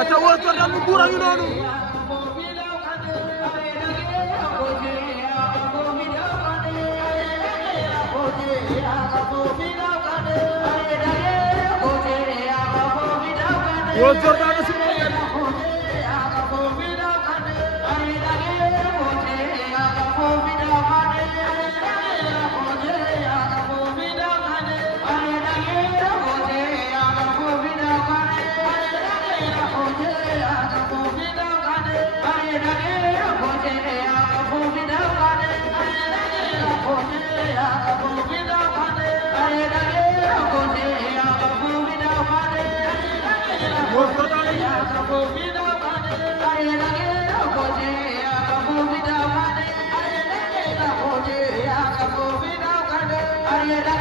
aca Wos Jordan bu Mbour a ngi noonu Wos Jordan a sima ngeen Are